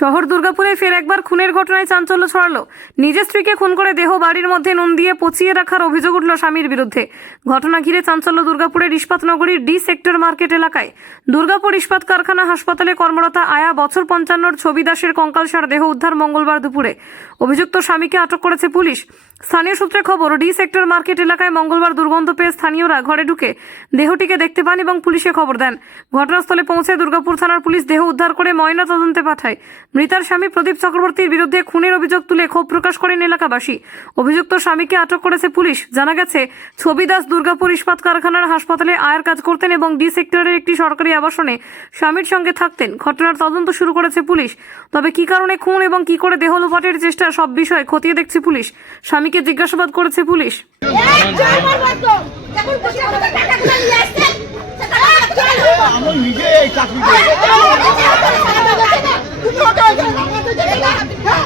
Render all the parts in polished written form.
শহর দুর্গাপুরে ফের একবার খুনের ঘটনায় চাঞ্চল্য ছড়ালো। নিজের স্ত্রীকে খুন করে দেহ বাড়ির মধ্যে নুন দিয়ে পচিয়ে রাখার অভিযোগ উঠল স্বামীর বিরুদ্ধে। ঘটনা ঘিরে চাঞ্চল্য দুর্গাপুরের ইস্পাতনগরীর ডি সেক্টর মার্কেট এলাকায়। দুর্গাপুর ইস্পাত কারখানা হাসপাতালে কর্মরতা আয়া বছর 55 ছবি দাসের কঙ্কালসার দেহ উদ্ধার মঙ্গলবার দুপুরে। অভিযুক্ত স্বামীকে আটক করেছে পুলিশ। স্থানীয় সূত্রে খবর, ডি সেক্টর মার্কেট এলাকায় মঙ্গলবার দুর্গন্ধ পেয়ে স্থানীয়রা ঘরে ঢুকে দেহটিকে দেখতে পান এবং পুলিশে খবর দেন। ঘটনাস্থলে পৌঁছে দুর্গাপুর থানার পুলিশ দেহ উদ্ধার করে ময়না তদন্তে পাঠায়। মৃতার স্বামী প্রদীপ চক্রবর্তীর বিরুদ্ধে খুনের অভিযোগ তুলে ক্ষোভ প্রকাশ করেন এলাকাবাসী। অভিযুক্ত স্বামীকে আটক করেছে পুলিশ। জানা গেছে, ছবি দাস দুর্গাপুর ইস্পাত কারখানার হাসপাতালে আয়ের কাজ করতেন এবং ডি সেক্টরের একটি সরকারি আবাসনে স্বামীর সঙ্গে থাকতেন। ঘটনার তদন্ত শুরু করেছে পুলিশ। তবে কি কারণে খুন এবং কি করে দেহ লোপাটের চেষ্টা, সব বিষয় খতিয়ে দেখছে পুলিশ। স্বামীকে জিজ্ঞাসাবাদ করেছে পুলিশ।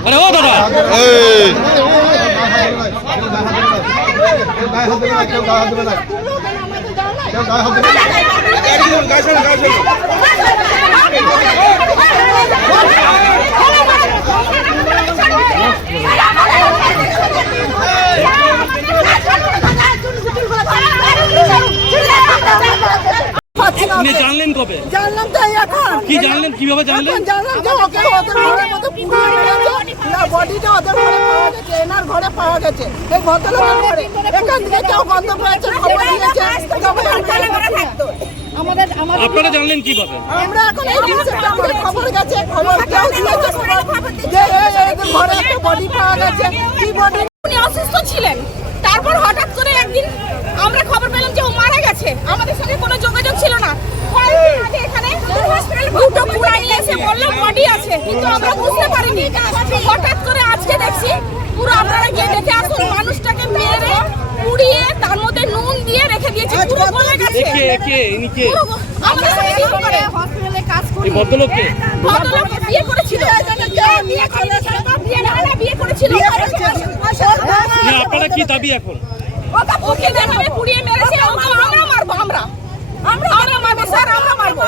আরে ও দাদা আপনি জানলেন কবে? জানলাম তো এখন। কি জানলেন, কিভাবে জানলেন? জানলাম যে ওকে ওদের ঘরের মতো পুড়িয়ে মেরেছে, না বডিটা ওদের ঘরে পাওয়া গেছে, এনার ঘরে পাওয়া গেছে, এই ভদ্রলোকের ঘরে। এখান থেকে কেউ গন্ধ পেয়েছে, খবর দিয়েছে, আপনারা জানলেন কিভাবে? আমরা এখন এই জিনিসটা আমাদের খবর গেছে, খবর কেউ দিয়েছে যে এদের ঘরে একটা বডি পাওয়া গেছে। কি বডি? উনি অসুস্থ ছিলেন, তারপর হঠাৎ করে একদিন আমরা খবর পেলাম যে ও মারা গেছে। আমাদের সঙ্গে কোনো যোগাযোগ ছিল না। কয়েকদিন আগে এখানে দুটো পুরা নিয়ে এসে বললো বডি আছে, কিন্তু আমরা বুঝতে পারিনি। হঠাৎ করে আজকে দেখছি পুরো, আপনারা গিয়ে দেখে আসুন, মানুষটাকে মেরে পুড়িয়ে তার মধ্যে নুন দিয়ে রেখে দিয়েছে, পুরো গলে গেছে। আমাদের সঙ্গে কি করে হসপিটালে কাজ করি। এই ভদ্রলোককে বিয়ে করেছিল, বিয়ে করেছিল। আপনারা কি দাবি এখন? ওকে দেখাবে পুড়িয়ে মেরেছে, আমরা মারবো, আমরা মারবো স্যার, আমরা মারবো।